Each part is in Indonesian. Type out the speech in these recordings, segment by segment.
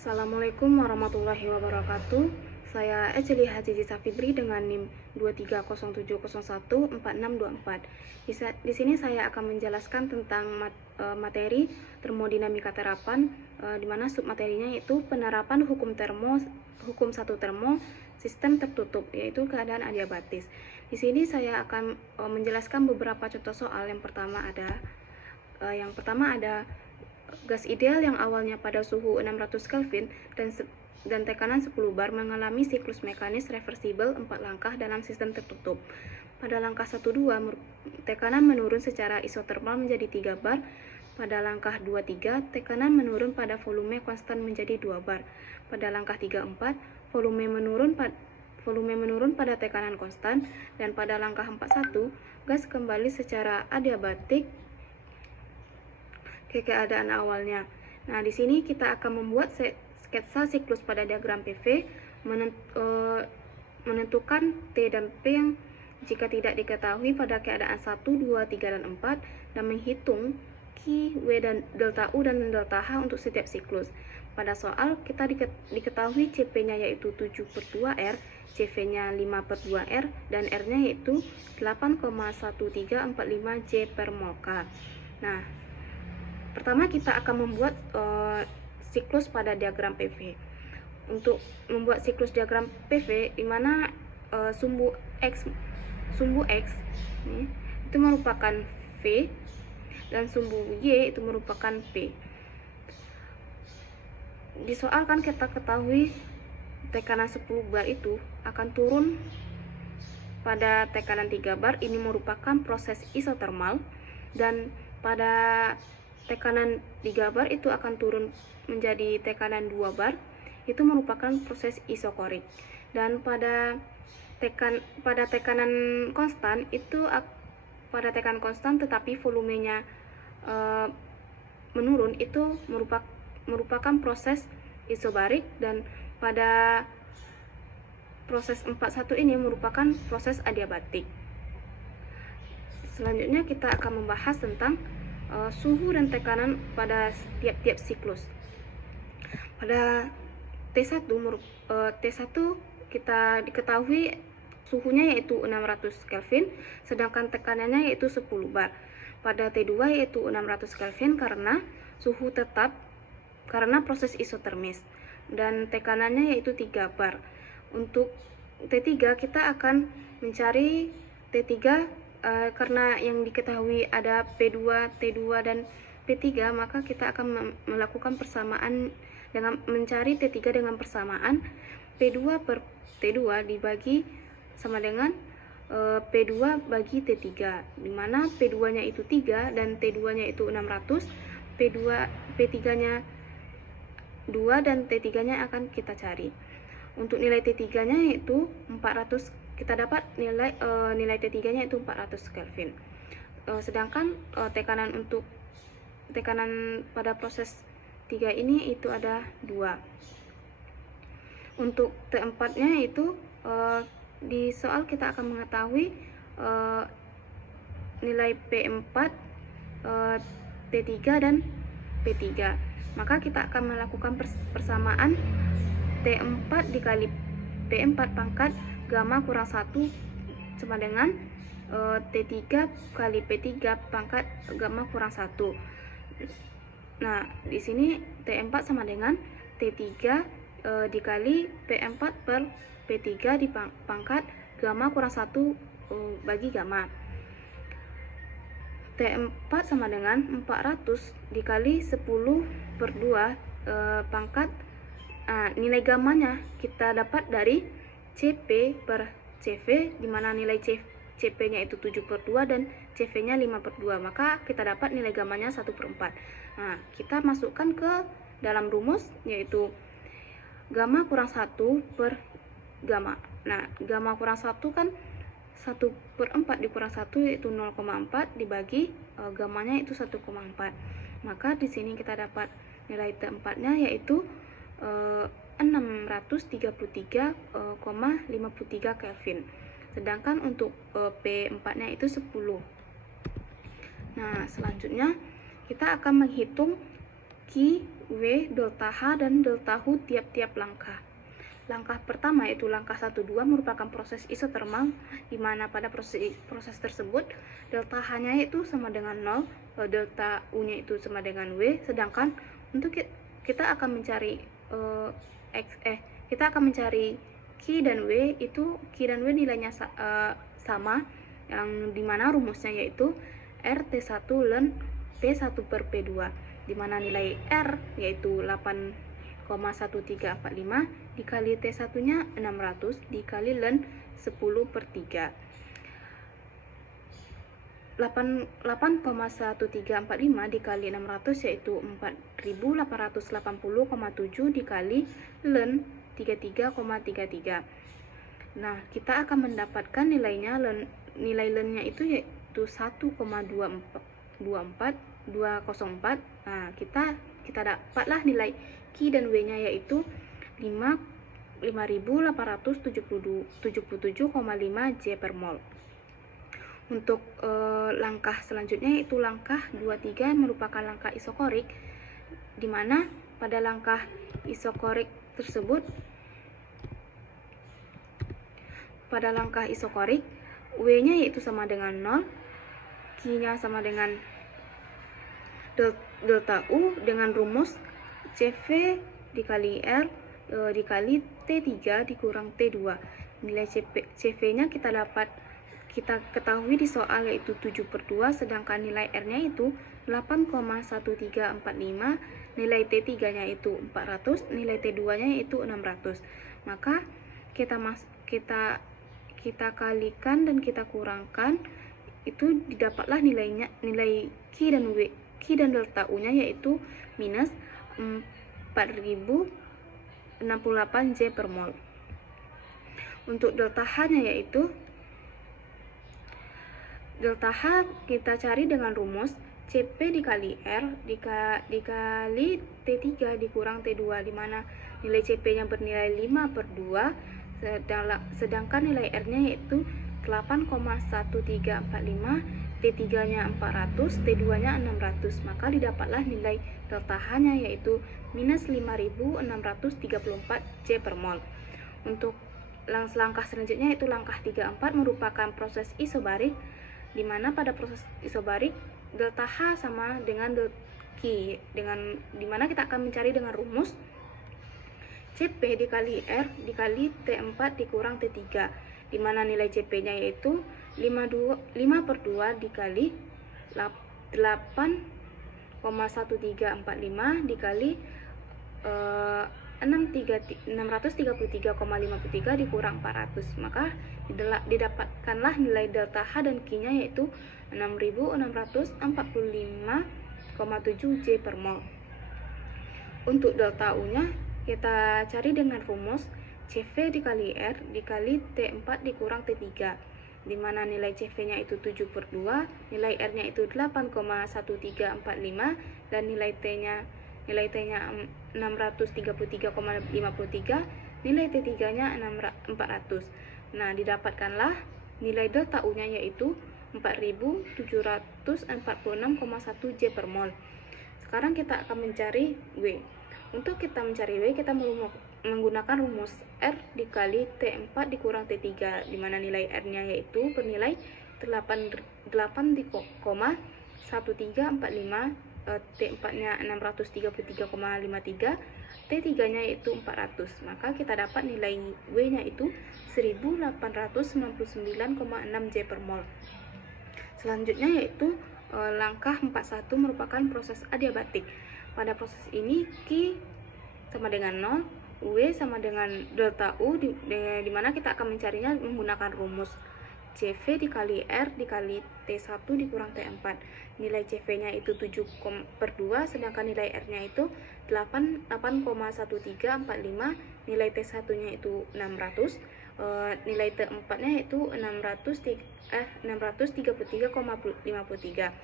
Assalamualaikum warahmatullahi wabarakatuh. Saya Eceli Hajizi Safibri dengan NIM 230701464. Di sini saya akan menjelaskan tentang materi termodinamika terapan, di mana submaterinya yaitu penerapan hukum satu termo sistem tertutup, yaitu keadaan adiabatis. Di sini saya akan menjelaskan beberapa contoh soal. Yang pertama ada gas ideal yang awalnya pada suhu 600 Kelvin dan tekanan 10 bar mengalami siklus mekanis reversibel 4 langkah dalam sistem tertutup. Pada langkah 1-2, tekanan menurun secara isotermal menjadi 3 bar. Pada langkah 2-3, tekanan menurun pada volume konstan menjadi 2 bar. Pada langkah 3-4, volume menurun pada tekanan konstan. Dan pada langkah 4-1, gas kembali secara adiabatik ke keadaan awalnya. Nah, di sini kita akan membuat sketsa siklus pada diagram PV, menentukan T dan P yang jika tidak diketahui pada keadaan 1, 2, 3, dan 4, dan menghitung Q, W, dan delta U dan delta H untuk setiap siklus. Pada soal, kita diketahui CP-nya yaitu 7/2R, CV-nya 5/2R, dan R-nya yaitu 8,1345 J per mol K. Nah, pertama kita akan membuat siklus pada diagram PV. Untuk membuat siklus diagram PV, di mana sumbu X itu merupakan V dan sumbu Y itu merupakan P. Di soal kan kita ketahui tekanan 10 bar itu akan turun pada tekanan 3 bar. Ini merupakan proses isotermal, dan pada tekanan 3 bar itu akan turun menjadi tekanan 2 bar, itu merupakan proses isokorik. Dan pada tekanan konstan itu tetapi volumenya menurun, itu merupakan proses isobarik. Dan pada proses 4-1 ini merupakan proses adiabatik. Selanjutnya kita akan membahas tentang suhu dan tekanan pada tiap-tiap siklus. Pada T1 kita diketahui suhunya yaitu 600 Kelvin, sedangkan tekanannya yaitu 10 bar. Pada T2 yaitu 600 Kelvin karena suhu tetap karena proses isotermis, dan tekanannya yaitu 3 bar. Untuk T3 kita akan mencari T3 karena yang diketahui ada P2, T2, dan P3, maka kita akan melakukan persamaan dengan mencari T3 dengan persamaan P2 per T2 dibagi sama dengan P2 bagi T3, di mana P2-nya itu 3 dan T2-nya itu 600, P3-nya 2 dan T3-nya akan kita cari. Untuk nilai T3-nya yaitu 400, kita dapat nilai T3-nya itu 400 Kelvin. Sedangkan tekanan pada proses 3 ini itu ada 2. Untuk T4-nya itu di soal kita akan mengetahui nilai P4, T3, dan P3. Maka kita akan melakukan persamaan T4 dikali P4 pangkat gamma kurang 1 sama dengan T3 kali P3 pangkat gamma kurang 1. Nah, di sini T4 sama dengan T3 dikali P4 per P3 di pangkat gamma kurang 1 bagi gamma. T4 sama dengan 400 dikali 10/2 pangkat. Nilai gammanya kita dapat dari CP per CV, di mana nilai CP-nya itu 7/2 dan CV-nya 5/2, maka kita dapat nilai gammanya 1/4. Nah, kita masukkan ke dalam rumus, yaitu gamma kurang 1 per gamma. Nah, gamma kurang 1 kan 1/4 dikurang 1 yaitu 0,4 dibagi gammanya itu 1,4. Maka di sini kita dapat nilai T4-nya yaitu 633,53 Kelvin. Sedangkan untuk P4-nya itu 10. Nah, selanjutnya kita akan menghitung Q, W, delta H, dan delta H tiap-tiap langkah. Langkah pertama yaitu langkah 1-2 merupakan proses isotermal, di mana pada proses tersebut delta H-nya itu sama dengan 0, delta U-nya itu sama dengan W, sedangkan untuk kita akan mencari Q dan W, itu Q dan W nilainya sama, yang dimana rumusnya yaitu RT1 ln P1 per P2, dimana nilai R yaitu 8,1345 dikali T1 nya 600 dikali ln 10 per 3. 8,1345 dikali 600 yaitu 4880,7 dikali ln 33,33. Nah, kita akan mendapatkan nilai ln-nya itu yaitu 1,24204. Nah, kita dapatlah nilai Q dan W-nya yaitu 5877,5 J per mol. Untuk langkah selanjutnya yaitu langkah 23 merupakan langkah isokorik, di mana pada langkah isokorik tersebut, pada langkah isokorik W-nya yaitu sama dengan 0, Q-nya sama dengan delta U dengan rumus CV dikali R dikali T3 dikurang T2. Nilai CV-nya kita ketahui di soal yaitu 7/2, sedangkan nilai R-nya itu 8,1345, nilai T3-nya itu 400, nilai T2-nya itu 600. Maka kita kalikan dan kita kurangkan, itu didapatlah nilai Q dan delta U-nya yaitu minus 4068 J per mol. Untuk delta H-nya yaitu delta H kita cari dengan rumus CP dikali R dikali T3 dikurang T2, di mana nilai CP-nya bernilai 5/2, sedangkan nilai R-nya yaitu 8,1345, T3-nya 400, T2-nya 600. Maka didapatlah nilai delta H-nya yaitu minus 5634 J per mol. Untuk langkah selanjutnya yaitu langkah 34 merupakan proses isobarik, di mana pada proses isobarik delta H sama dengan Q, di mana kita akan mencari dengan rumus CP dikali R dikali T4 dikurang T3, di mana nilai CP-nya yaitu 5/2 dikali 8,1345 dikali 633,53 dikurang 400. Maka didapatkanlah nilai delta H dan Q-nya yaitu 6645,7 J per mol. Untuk delta U-nya kita cari dengan rumus CV dikali R dikali T4 dikurang T3, di mana nilai CV-nya itu 7/2, nilai R-nya itu 8,1345, dan nilai T-nya 633,53, nilai T3-nya 400. Nah, didapatkanlah nilai delta U-nya yaitu 4746,1 J per mol. Sekarang kita akan mencari W. Untuk kita mencari W, kita menggunakan rumus R dikali T4 dikurang T3, di mana nilai R-nya yaitu bernilai 8,1345, T4-nya 633,53, T3-nya yaitu 400. Maka kita dapat nilai W-nya itu 1899,6 J per mol. Selanjutnya yaitu langkah 41 merupakan proses adiabatik. Pada proses ini Q sama dengan 0, W sama dengan delta U, di mana kita akan mencarinya menggunakan rumus CV dikali R dikali T1 dikurang T4. Nilai CV-nya itu 7/2, sedangkan nilai R-nya itu 8,1345, nilai T1-nya itu 600, nilai T4-nya itu 633,53.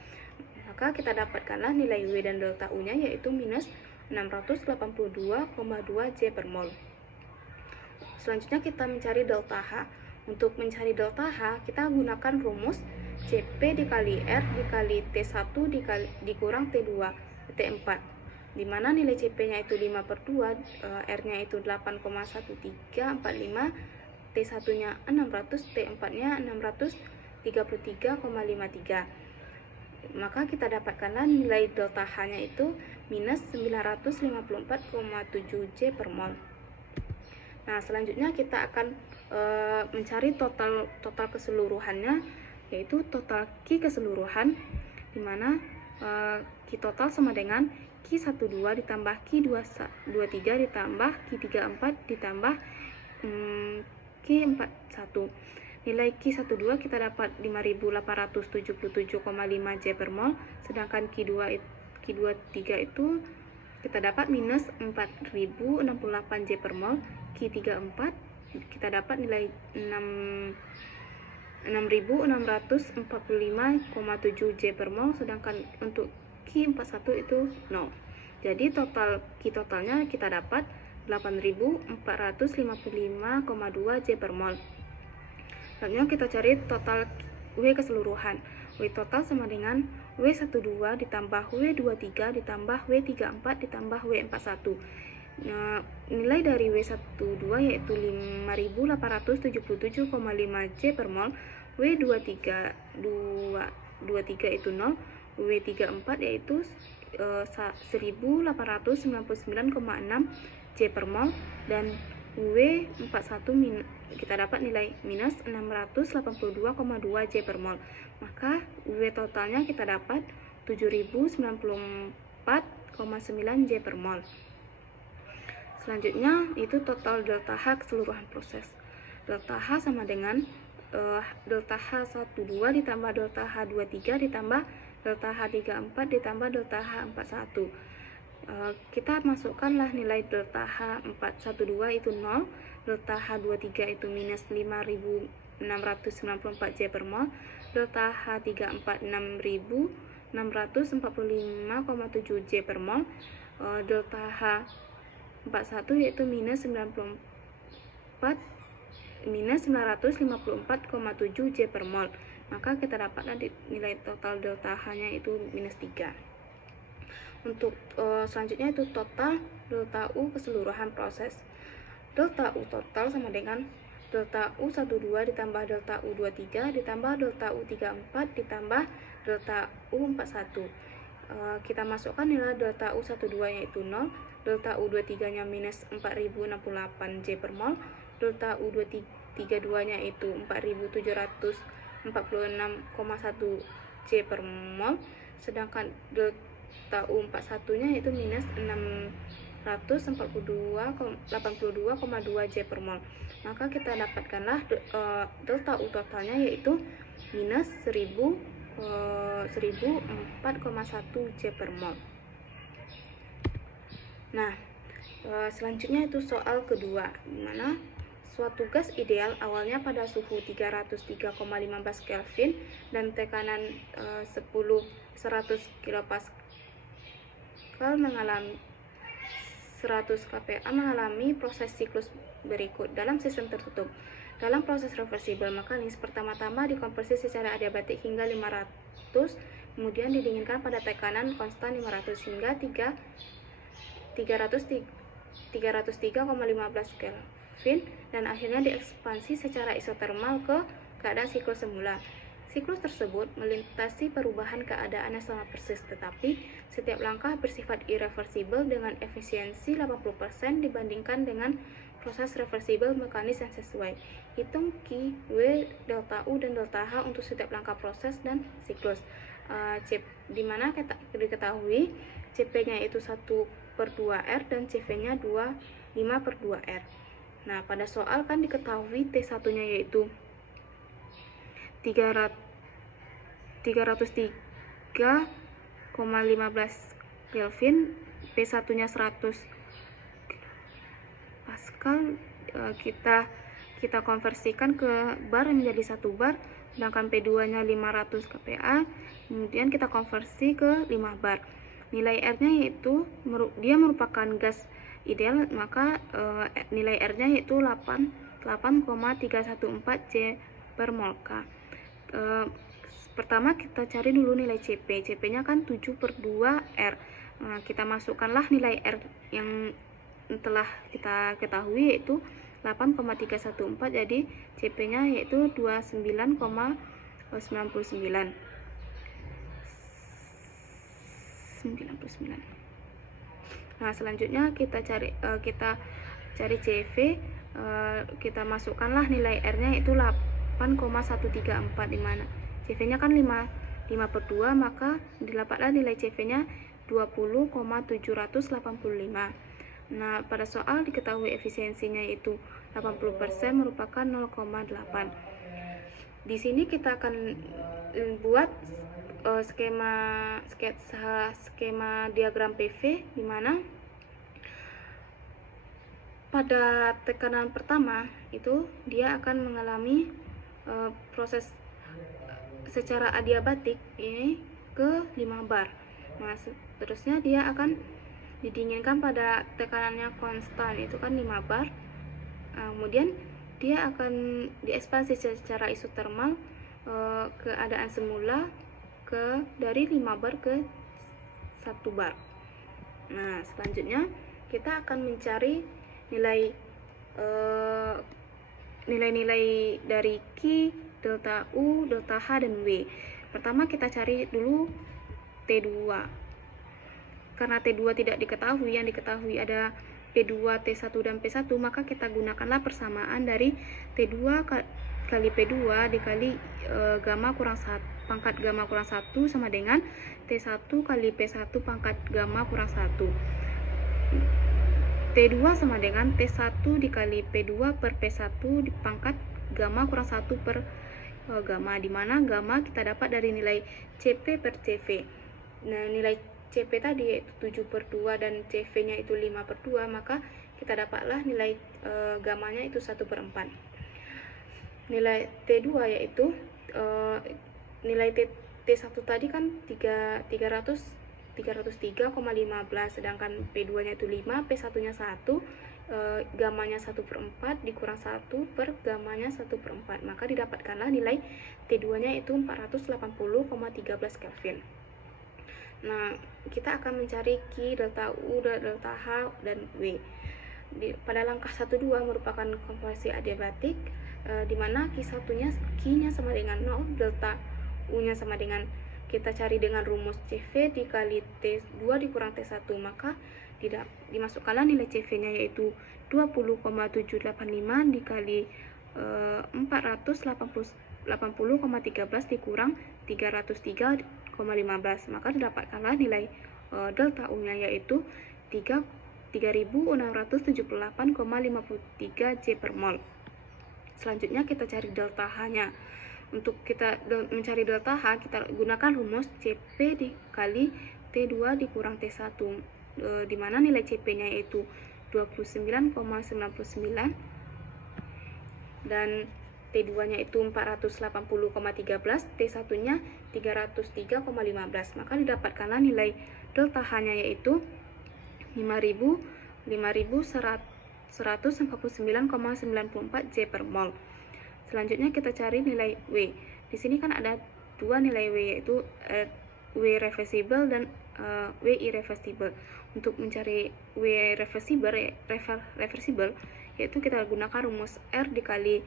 Maka kita dapatkanlah nilai W dan delta U-nya yaitu minus 682,2 J per mol. Selanjutnya kita mencari delta H. Untuk mencari delta H, kita gunakan rumus CP dikali R dikali T1 dikurang T2 T4. dimana nilai CP-nya itu 5/2, R-nya itu 8,1345, T1-nya 600, T4-nya 633,53. Maka kita dapatkanlah nilai delta H-nya itu minus 954,7 J per mol. Nah, selanjutnya kita akan mencari total keseluruhannya, yaitu total Q keseluruhan, dimana Q total sama dengan Q12 ditambah Q23 ditambah Q34 ditambah Q41. Nilai Q12 kita dapat 5877,5 J per mol, sedangkan Q23 itu kita dapat minus 4068 J per mol. Q34 kita dapat nilai 6645,7 J per mol, sedangkan untuk Q41 itu 0. Jadi Q totalnya kita dapat 8455,2 J per mol. Selanjutnya kita cari total W keseluruhan. W total sama dengan W12 ditambah W23 ditambah W34 ditambah W41. Nah, nilai dari W12 yaitu 5877,5 J per mol, W23 itu 0, W34 yaitu 1899,6 J per mol, dan W41 kita dapat nilai minus 682,2 J per mol. Maka W totalnya kita dapat 7094,9 J per mol. Selanjutnya itu total delta H keseluruhan proses. Delta H sama dengan delta H12 ditambah delta H23 ditambah delta H34 ditambah delta H41. Kita masukkanlah nilai delta H412 itu 0, delta H23 itu minus 5694 J per mol, delta H34 6645,7 J per mol, delta H41 yaitu minus 954,7 J per mol. Maka kita dapatlah nilai total delta H-nya itu minus 3. Untuk selanjutnya itu total delta U keseluruhan proses. Delta U total sama dengan delta U12 ditambah delta U23 ditambah delta U34 ditambah delta U41. Kita masukkan nilai delta U12 yaitu 0, delta U23 nya minus 4068 J per mol, delta U32 nya itu 4746,1 J per mol, sedangkan delta U41 nya itu minus 682,2 J per mol. Maka kita dapatkanlah delta U totalnya yaitu minus 1004,1 J per mol. Nah, selanjutnya itu soal kedua, dimana suatu gas ideal awalnya pada suhu 303,15 Kelvin dan tekanan 100 kPa mengalami 100 kPa mengalami proses siklus berikut dalam sistem tertutup. Dalam proses reversible mekanis, pertama-tama dikonversi secara adiabatik hingga 500, kemudian didinginkan pada tekanan konstan 500 hingga 303,15 Kelvin, dan akhirnya diekspansi secara isotermal ke keadaan siklus semula. Siklus tersebut melintasi perubahan keadaan yang sama persis, tetapi setiap langkah bersifat irreversible dengan efisiensi 80% dibandingkan dengan proses reversible mekanis yang sesuai. Hitung Q, W, delta U, dan delta H untuk setiap langkah proses dan siklus. Dimana kita diketahui CP-nya itu 1/2R dan CV-nya 5/2R. Nah, pada soal kan diketahui T1-nya yaitu 303,15 Kelvin, P1-nya 100 Pascal. Kita konversikan ke bar menjadi 1 bar, sedangkan P2-nya 500 kPa, kemudian kita konversi ke 5 bar. Nilai R-nya yaitu dia merupakan gas ideal, maka nilai R-nya yaitu 8,314 J per mol K. Pertama kita cari dulu nilai CP. CP-nya kan 7/2R. Kita masukkanlah nilai R yang telah kita ketahui yaitu 8,314, jadi CP-nya yaitu 29,99. Selanjutnya kita cari CV. Kita masukkanlah nilai R-nya itu 8,134, dimana CV-nya kan 5/2, maka didapatlah nilai CV-nya 20,785. Pada soal diketahui efisiensinya yaitu 80% merupakan 0,8. Di sini kita akan buat skema diagram PV, di mana pada tekanan pertama itu dia akan mengalami proses secara adiabatik ini ke 5 bar. Seterusnya dia akan didinginkan pada tekanannya konstan, itu kan 5 bar. Kemudian dia akan diekspansi secara isotermal keadaan semula dari 5 bar ke 1 bar. Selanjutnya kita akan mencari nilai-nilai dari Q, delta U, delta H, dan W. Pertama kita cari dulu T2. Karena T2 tidak diketahui, yang diketahui ada P2, T1, dan P1, maka kita gunakanlah persamaan dari T2 kali P2 dikali pangkat gamma kurang 1 sama dengan T1 kali P1 pangkat gamma kurang 1. T2 sama dengan T1 dikali P2 per P1 di pangkat gamma kurang 1 per gamma, di mana gamma kita dapat dari nilai CP per CV. Nilai CP tadi yaitu 7/2 dan CV-nya itu 5/2, maka kita dapatlah nilai gamanya itu 1/4. Nilai T2 yaitu nilai T1 tadi kan 303,15, sedangkan P2-nya itu 5, P1-nya 1, gamanya 1/4 dikurang 1 per gamanya 1/4, maka didapatkanlah nilai T2-nya itu 480,13 Kelvin. Kita akan mencari Q, delta U, delta H, dan W. Pada langkah 1-2 merupakan konversi adiabatik, di mana Q-nya sama dengan 0, delta U-nya sama dengan, kita cari dengan rumus CV dikali T2 dikurang T1, maka dimasukkanlah nilai CV-nya yaitu 20,785 dikali 480,13 dikurang 303,15, maka didapatkanlah nilai delta U-nya yaitu 3678,53 J per mol. Selanjutnya kita cari delta H-nya. Untuk kita mencari delta H, kita gunakan rumus CP dikali T2 dikurang T1, di mana nilai CP-nya yaitu 29,99 dan T2-nya itu 480,13, T1-nya 303,15, maka didapatkanlah nilai delta H-nya yaitu 5149,94 J per mol. Selanjutnya kita cari nilai W. Di sini kan ada dua nilai W, yaitu W reversible dan W irreversible. Untuk mencari W reversible yaitu kita gunakan rumus R dikali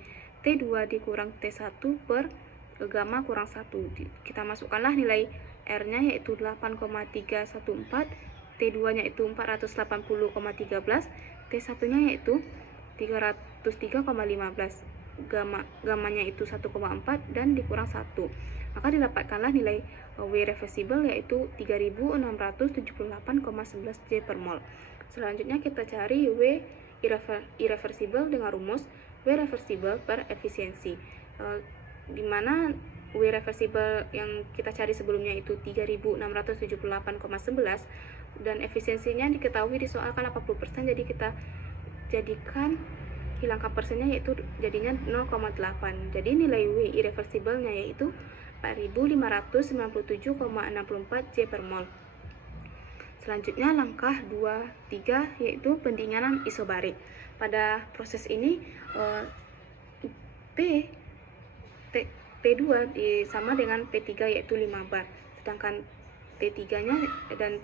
T2 dikurang T1 per gamma kurang 1. Kita masukkanlah nilai R-nya yaitu 8,314, T2-nya itu 480,13, T1-nya yaitu 303,15, gamanya itu 1,4 dan dikurang 1, maka didapatkanlah nilai W reversible yaitu 3678,11 J per mol. Selanjutnya kita cari W irreversible dengan rumus W reversible per efisiensi, di mana W reversible yang kita cari sebelumnya itu 3678,11 dan efisiensinya diketahui di soal kan 80%, jadi kita jadikan hilangkan persennya yaitu jadinya 0,8. Jadi nilai W irreversible-nya yaitu 4597,64 J per mol. Selanjutnya langkah 2-3 yaitu pendinginan isobarik. Pada proses ini P2 sama dengan P3 yaitu 5 bar, sedangkan T3-nya dan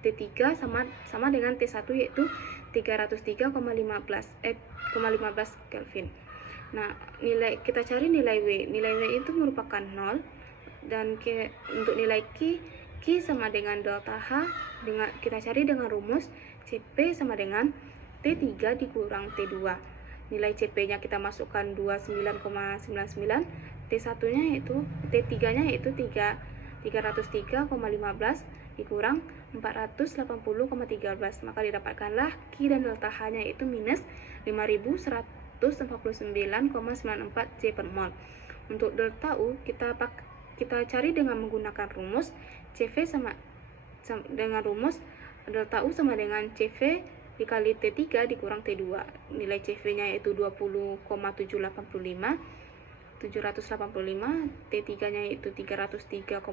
T3 sama dengan T1 yaitu 303,15 Kelvin. Nah, kita cari nilai W. Nilai W itu merupakan 0 dan untuk nilai Q sama dengan delta H kita cari dengan rumus CP sama dengan T3 dikurang T2. Nilai CP-nya kita masukkan 29,99, T1-nya yaitu T3-nya yaitu 303,15 dikurang 480,13, maka didapatkanlah Q dan delta H-nya yaitu minus 5149,94 J per mol. Untuk delta U kita cari dengan menggunakan rumus CV dengan rumus delta U sama dengan CV dikali T3 dikurang T2. Nilai CV-nya yaitu 20,785, T3-nya yaitu 303,15,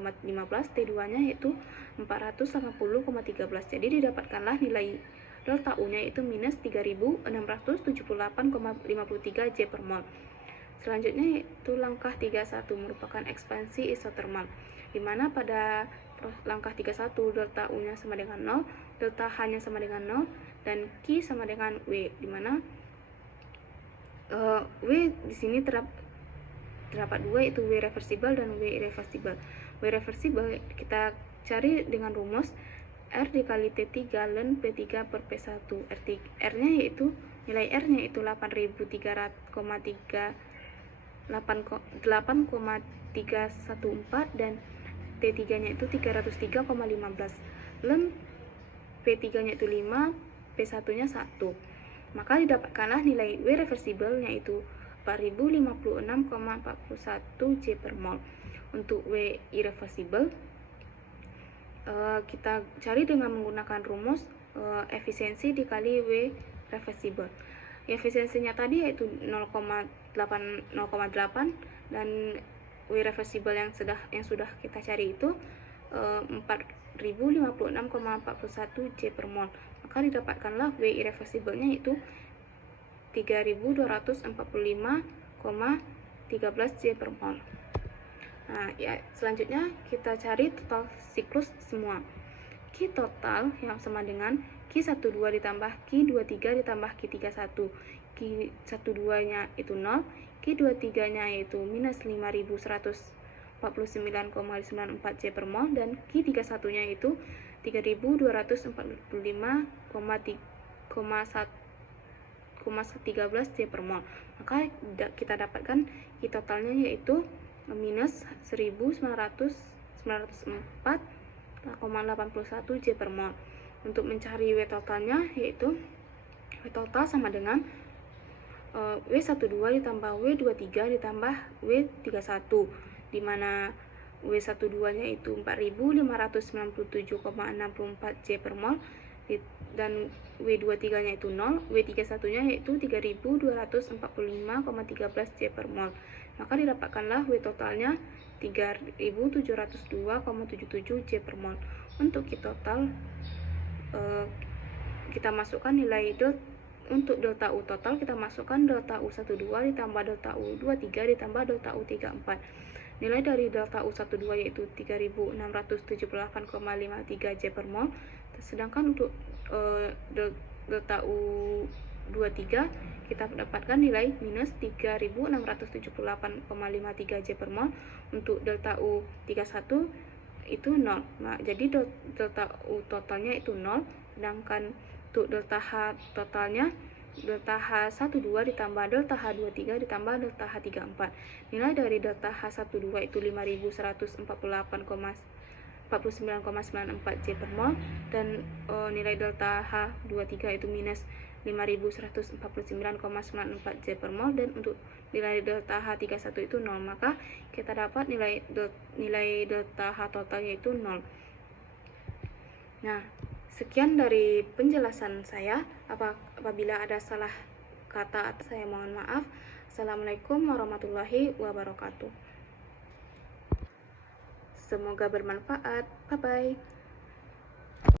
T2-nya yaitu 480,13. Jadi didapatkanlah nilai delta U-nya yaitu minus 3678,53 J per mol. Selanjutnya yaitu langkah 31 merupakan ekspansi isotermal, di mana pada langkah 31 delta U-nya sama dengan 0, delta H-nya sama dengan 0, dan Q sama dengan W, di mana W di sini terdapat dua yaitu W reversible dan W irreversible. W reversible kita cari dengan rumus R dikali T3 ln P3 per P1. R-nya yaitu nilai R-nya itu 8,314 dan T3-nya itu 303,15. Ln P3-nya itu 5, P1-nya 1. Maka didapatkanlah nilai W reversible-nya itu 4056,41 J per mol. Untuk W irreversible kita cari dengan menggunakan rumus efisiensi dikali W reversible. Efisiensinya tadi yaitu 0,8 dan W reversible yang sudah kita cari itu 4056,41 J per mol. Maka didapatkanlah W irreversible-nya itu 3245,13 J per mol. Nah, ya, selanjutnya kita cari total siklus semua. Q total yang sama dengan Q12 ditambah Q23 ditambah Q31. Q12-nya itu 0, Q23-nya yaitu minus 5149,94 J per mol, dan Q31-nya itu 3245,13 J per mol. Maka kita dapatkan Q totalnya yaitu minus 1904,81 J per mol. Untuk mencari W totalnya yaitu W total sama dengan W12 ditambah W23 ditambah W31, di mana W12-nya itu 4597,64 J per mol dan W23-nya itu 0, W31-nya yaitu 3245,13 J per mol. Maka didapatkanlah W totalnya 3702,77 J per mol. Untuk Q total kita masukkan nilai untuk delta U total kita masukkan delta U12 ditambah delta U23 ditambah delta U34. Nilai dari delta U12 yaitu 3678,53 J per mol. Sedangkan untuk delta U23 kita dapatkan nilai minus 3678,53 J per mol. Untuk delta U31 itu 0. Nah, jadi delta U totalnya itu 0, sedangkan untuk delta H totalnya delta H12 ditambah delta H23 ditambah delta H34. Nilai dari delta H12 itu 5149,94 J per mol, dan nilai delta H23 itu minus 5149,94 J per mol, dan untuk nilai delta H31 itu 0. Maka kita dapat nilai delta H total yaitu 0. Nah, sekian dari penjelasan saya. Apabila ada salah kata, saya mohon maaf. Assalamualaikum warahmatullahi wabarakatuh. Semoga bermanfaat. Bye-bye.